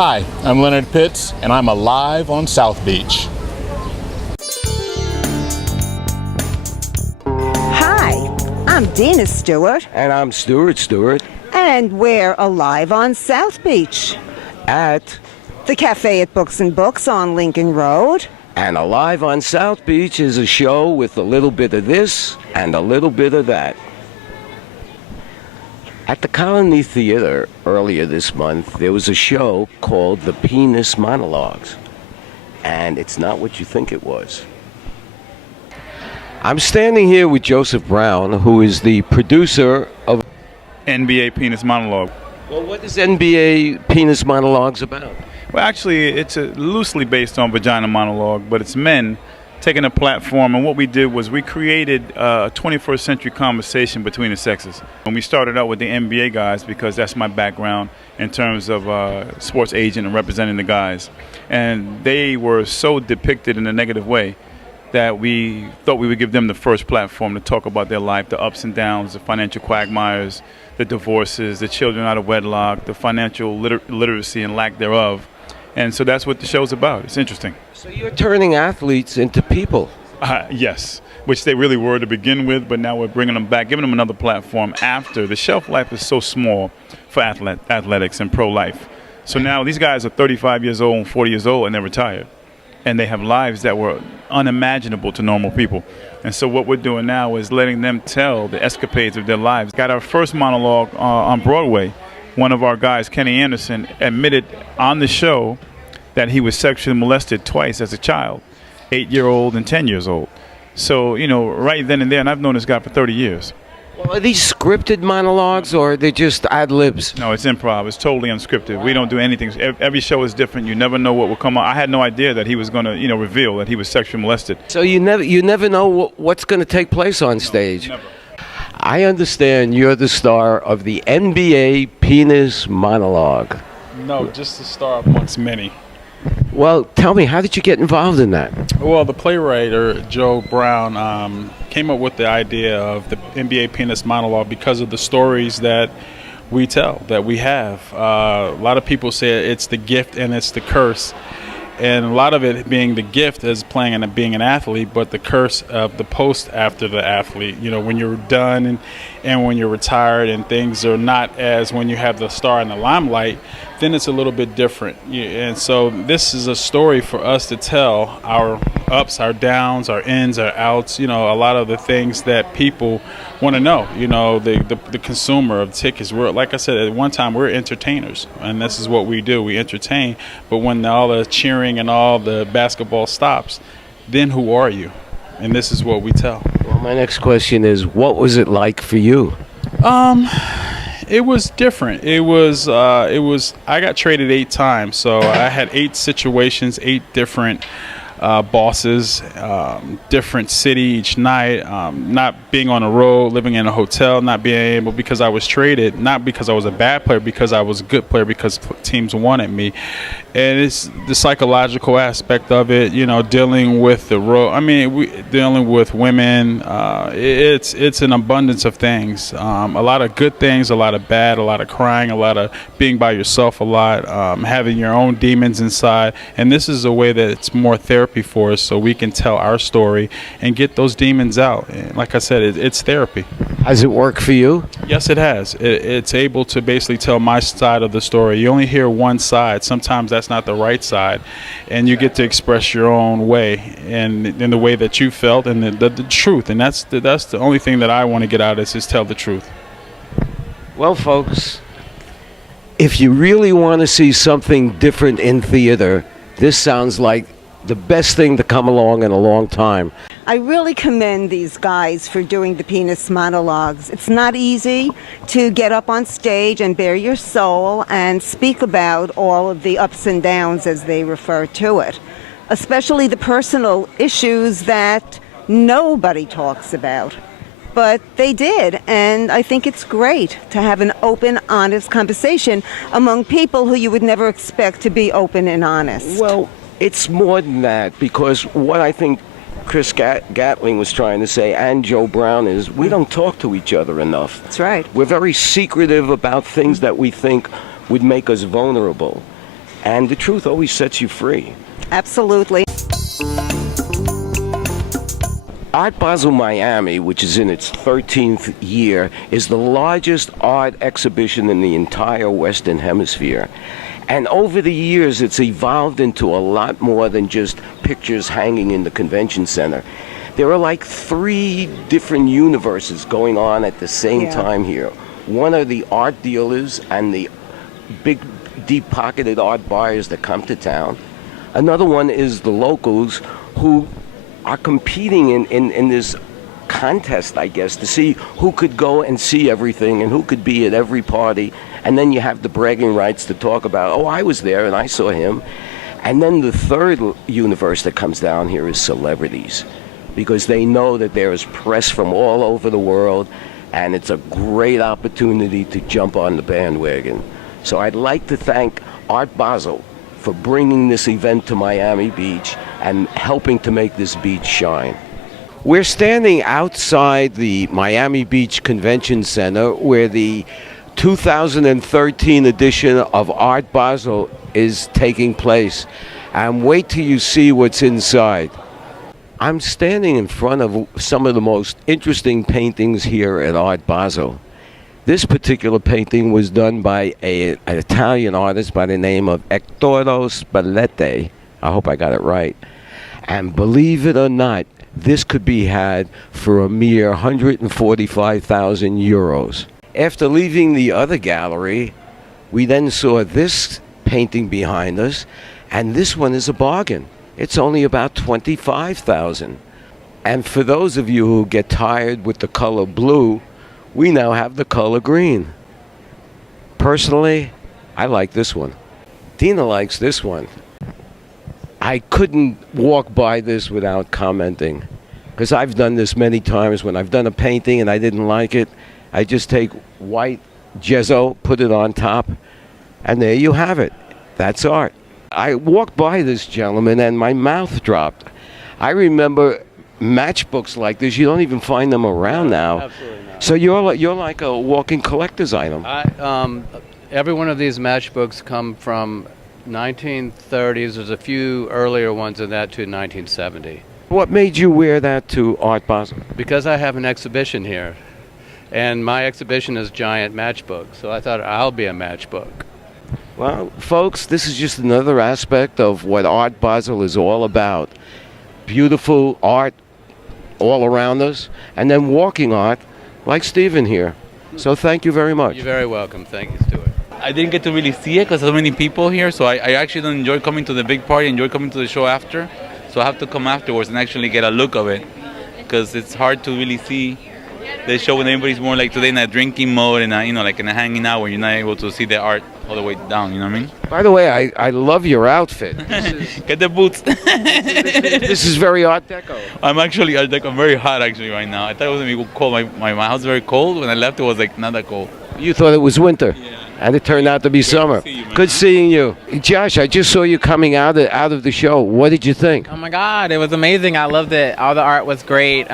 Hi, I'm Leonard Pitts, and I'm alive on South Beach. Hi, I'm Dina Stewart. And I'm Stuart Stewart. And we're alive on South Beach. At The Cafe at Books and Books on Lincoln Road. And Alive on South Beach is a show with a little bit of this and a little bit of that. At the Colony Theater earlier this month, there was a show called The Penis Monologues. And it's not what you think it was. I'm standing here with Joseph Brown, who is the producer of NBA Penis Monologue. Well, what is NBA Penis Monologues about? Well, actually, it's loosely based on Vagina Monologue, but it's men taking a platform, and what we did was we created a 21st century conversation between the sexes. And we started out with the NBA guys because that's my background in terms of sports agent and representing the guys. And they were so depicted in a negative way that we thought we would give them the first platform to talk about their life, the ups and downs, the financial quagmires, the divorces, the children out of wedlock, the financial literacy and lack thereof. And so that's what the show's about. It's interesting. So you're turning athletes into people. Yes, which they really were to begin with, but now we're bringing them back, giving them another platform after. The shelf life is so small for athletics and pro life. So now these guys are 35 years old and 40 years old, and they're retired. And they have lives that were unimaginable to normal people. And so what we're doing now is letting them tell the escapades of their lives. Got our first monologue on Broadway. One of our guys, Kenny Anderson, admitted on the show that he was sexually molested twice as a child, 8-year-old and 10 years old. So, right then and there, and I've known this guy for 30 years. Well, are these scripted monologues or are they just ad-libs? No, it's improv. It's totally unscripted. We don't do anything. Every show is different. You never know what will come out. I had no idea that he was going to, reveal that he was sexually molested. So you never know what's going to take place on stage? No, never. I understand you're the star of the NBA Penis Monologue. No, just the star amongst many. Well, tell me, how did you get involved in that? Well, the playwright, Joe Brown, came up with the idea of the NBA Penis Monologue because of the stories that we tell, that we have. A lot of people say it's the gift and it's the curse. And a lot of it being the gift as playing and being an athlete, but the curse of the post after the athlete. When you're done and when you're retired and things are not as when you have the star in the limelight, then it's a little bit different. And so this is a story for us to tell our ups, our downs, our ins, our outs, a lot of the things that people want to know. The consumer of tickets. We're, like I said, at one time, we're entertainers, and this is what we do. We entertain. But when all the cheering and all the basketball stops, then who are you? And this is what we tell. Well, my next question is, what was it like for you? It was different. It was I got traded 8 times, so I had 8 situations, 8 different bosses, different city each night, not being on the road, living in a hotel, not being able, because I was traded, not because I was a bad player, because I was a good player, because teams wanted me. And it's the psychological aspect of it, dealing with the road. Dealing with women. It's an abundance of things. A lot of good things, a lot of bad, a lot of crying, a lot of being by yourself a lot, having your own demons inside. And this is a way that it's more therapy for us, so we can tell our story and get those demons out. And like I said, it's therapy. Has it worked for you? Yes, it has. It's able to basically tell my side of the story. You only hear one side. Sometimes that's not the right side, and you get to express your own way and in the way that you felt and the truth. And that's the only thing that I want to get out is tell the truth. Well, folks, if you really want to see something different in theater, this sounds like the best thing to come along in a long time. I really commend these guys for doing the penis monologues. It's not easy to get up on stage and bare your soul and speak about all of the ups and downs, as they refer to it, especially the personal issues that nobody talks about. But they did, and I think it's great to have an open, honest conversation among people who you would never expect to be open and honest. Well, it's more than that, because what I think Chris Gatling was trying to say, and Joe Brown, is we don't talk to each other enough. That's right. We're very secretive about things that we think would make us vulnerable. And the truth always sets you free. Absolutely. Art Basel Miami, which is in its 13th year, is the largest art exhibition in the entire Western Hemisphere. And over the years, it's evolved into a lot more than just pictures hanging in the convention center. There are like 3 different universes going on at the same time here. One are the art dealers and the big, deep-pocketed art buyers that come to town. Another one is the locals who are competing in this contest, I guess, to see who could go and see everything and who could be at every party. And then you have the bragging rights to talk about, oh, I was there and I saw him. And then the third universe that comes down here is celebrities, because they know that there is press from all over the world, and it's a great opportunity to jump on the bandwagon. So I'd like to thank Art Basel for bringing this event to Miami Beach and helping to make this beach shine. We're standing outside the Miami Beach Convention Center, where the 2013 edition of Art Basel is taking place. And wait till you see what's inside. I'm standing in front of some of the most interesting paintings here at Art Basel. This particular painting was done by an Italian artist by the name of Ettore Spalletti. I hope I got it right. And believe it or not, this could be had for a mere 145,000 euros. After leaving the other gallery, we then saw this painting behind us, and this one is a bargain. It's only about 25,000. And for those of you who get tired with the color blue, we now have the color green. Personally, I like this one. Dina likes this one. I couldn't walk by this without commenting, because I've done this many times. When I've done a painting and I didn't like it, I just take white gesso, put it on top, and there you have it. That's art. I walked by this gentleman and my mouth dropped. I remember matchbooks like this. You don't even find them around now. Absolutely not. So you're like a walking collector's item. Every one of these matchbooks come from 1930s. There's a few earlier ones than that to 1970. What made you wear that to Art Basel? Because I have an exhibition here, and my exhibition is giant matchbooks, so I thought I'll be a matchbook. Well, folks, this is just another aspect of what Art Basel is all about. Beautiful art all around us, and then walking art like Stephen here. So thank you very much. You're very welcome. Thank you, Stuart. I didn't get to really see it because so many people here, so I actually don't enjoy coming to the big party, enjoy coming to the show after. So I have to come afterwards and actually get a look of it, because it's hard to really see the show when everybody's more like today in a drinking mode and like in a hanging out where you're not able to see the art all the way down, you know what I mean? By the way, I love your outfit. Get the boots. This is very Art Deco. I'm actually Art Deco. I'm very hot actually right now. I thought it was going to be cold. My house is very cold. When I left, it was like not that cold. You thought it was winter. Yeah. And it turned out to be summer. See you, man. Good seeing you. Josh, I just saw you coming out of the show. What did you think? Oh my God, it was amazing. I loved it. All the art was great.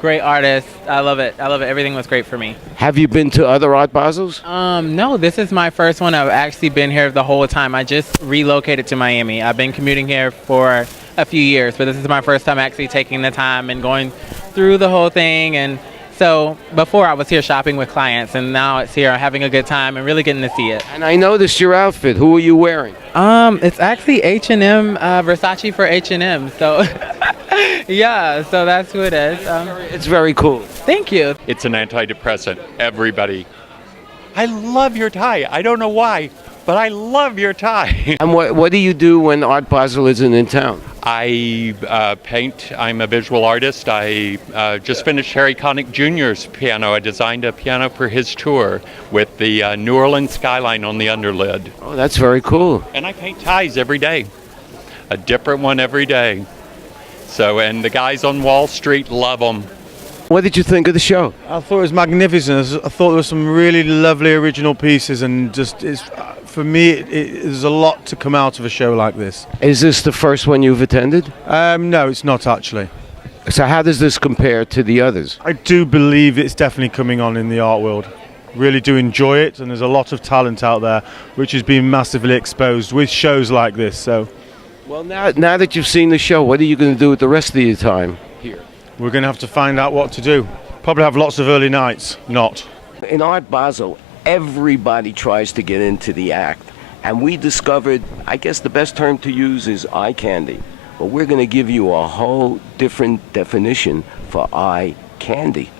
Great artists. I love it. Everything was great for me. Have you been to other Art Basels? No, this is my first one. I've actually been here the whole time. I just relocated to Miami. I've been commuting here for a few years, but this is my first time actually taking the time and going through the whole thing. And so before I was here shopping with clients, and now it's here having a good time and really getting to see it. And I noticed your outfit. Who are you wearing? It's actually H&M, Versace for H&M. So yeah, so that's who it is. It's very cool. Thank you. It's an antidepressant. Everybody. I love your tie. I don't know why, but I love your tie. And what do you do when Art Basel isn't in town? I paint. I'm a visual artist. I just finished Harry Connick Jr.'s piano. I designed a piano for his tour with the New Orleans skyline on the underlid. Oh, that's very cool. And I paint ties every day. A different one every day. So, and the guys on Wall Street love them. What did you think of the show? I thought it was magnificent. I thought there were some really lovely original pieces, and just for me, there's a lot to come out of a show like this. Is this the first one you've attended? No, it's not actually. So how does this compare to the others? I do believe it's definitely coming on in the art world. really do enjoy it, and there's a lot of talent out there which is being massively exposed with shows like this. So, Well, now that you've seen the show, what are you going to do with the rest of your time here? we're going to have to find out what to do. Probably have lots of early nights. Not. In Art Basel, everybody tries to get into the act. And we discovered, I guess the best term to use is eye candy. But we're going to give you a whole different definition for eye candy.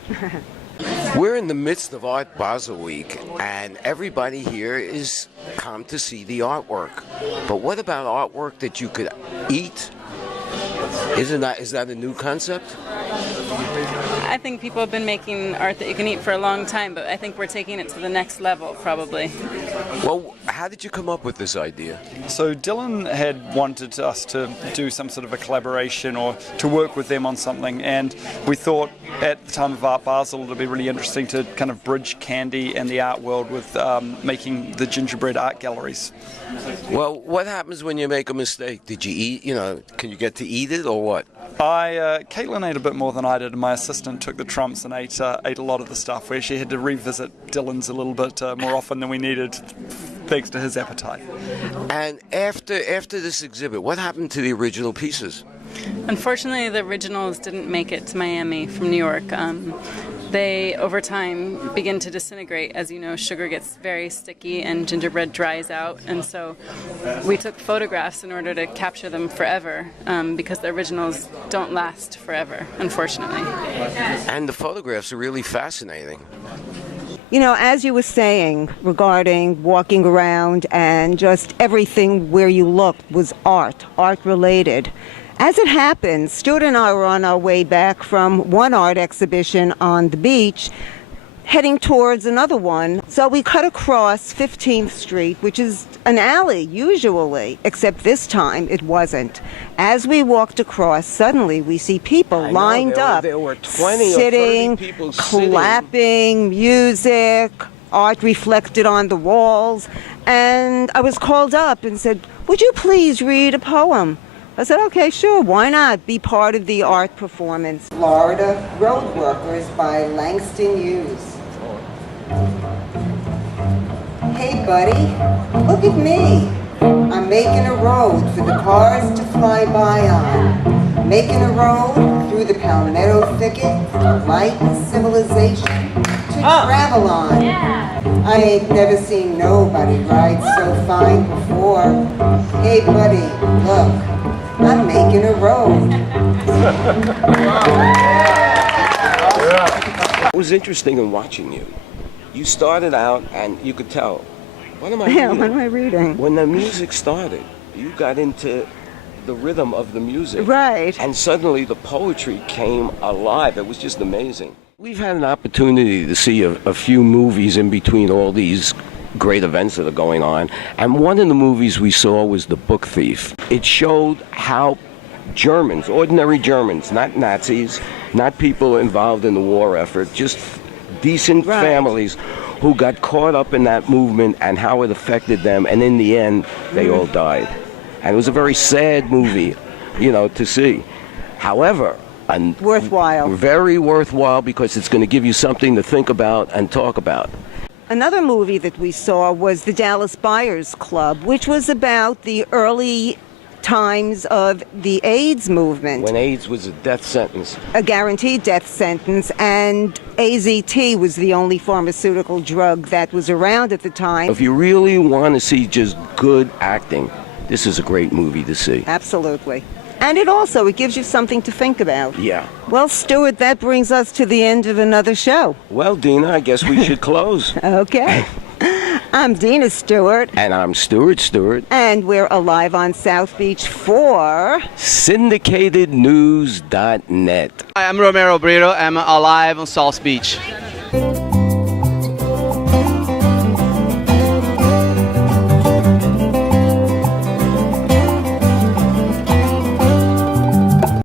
We're in the midst of Art Basel Week, and everybody here is come to see the artwork. But what about artwork that you could eat? Is that a new concept? I think people have been making art that you can eat for a long time, but I think we're taking it to the next level, probably. Well, how did you come up with this idea? So Dylan had wanted us to do some sort of a collaboration or to work with them on something, and we thought at the time of Art Basel it would be really interesting to kind of bridge candy and the art world with making the gingerbread art galleries. Well, what happens when you make a mistake? Did you eat, can you get to eat it or what? Caitlin ate a bit more than I did, and my assistant took the trumps and ate a lot of the stuff. We actually had to revisit Dylan's a little bit more often than we needed, thanks to his appetite. And after this exhibit, what happened to the original pieces? Unfortunately, the originals didn't make it to Miami from New York. They, over time, begin to disintegrate. As you know, sugar gets very sticky and gingerbread dries out. And so we took photographs in order to capture them forever, because the originals don't last forever, unfortunately. And the photographs are really fascinating. You know, as you were saying regarding walking around and just everything where you looked was art related. As it happens, Stuart and I were on our way back from one art exhibition on the beach, heading towards another one. So we cut across 15th Street, which is an alley usually, except this time it wasn't. As we walked across, suddenly we see people lined up, there were 20 sitting, or 30 people clapping, music, art reflected on the walls. And I was called up and said, "Would you please read a poem?" I said, okay, sure, why not be part of the art performance? Florida Road Workers by Langston Hughes. Hey, buddy, look at me. I'm making a road for the cars to fly by on. Making a road through the palmetto thicket, light and civilization to travel on. I ain't never seen nobody ride so fine before. Hey, buddy, look. I'm making a road. It was interesting in watching you. You started out and you could tell, what am I Yeah, reading? what am I reading? When the music started, you got into the rhythm of the music. Right. And suddenly the poetry came alive. It was just amazing. We've had an opportunity to see a few movies in between all these great events that are going on, and one of the movies we saw was The Book Thief. It showed how Germans, ordinary Germans, not Nazis, not people involved in the war effort, just decent families who got caught up in that movement and how it affected them, and in the end they all died. And it was a very sad movie, to see. However, worthwhile. Very worthwhile, because it's going to give you something to think about and talk about. Another movie that we saw was The Dallas Buyers Club, which was about the early times of the AIDS movement. When AIDS was a death sentence. A guaranteed death sentence, and AZT was the only pharmaceutical drug that was around at the time. If you really want to see just good acting, this is a great movie to see. Absolutely. And it gives you something to think about. Yeah. Well, Stuart, that brings us to the end of another show. Well, Dina, I guess we should close. Okay. I'm Dina Stewart. And I'm Stuart Stewart. And we're alive on South Beach for syndicatednews.net. Hi, I'm Romero Britto. I'm alive on South Beach.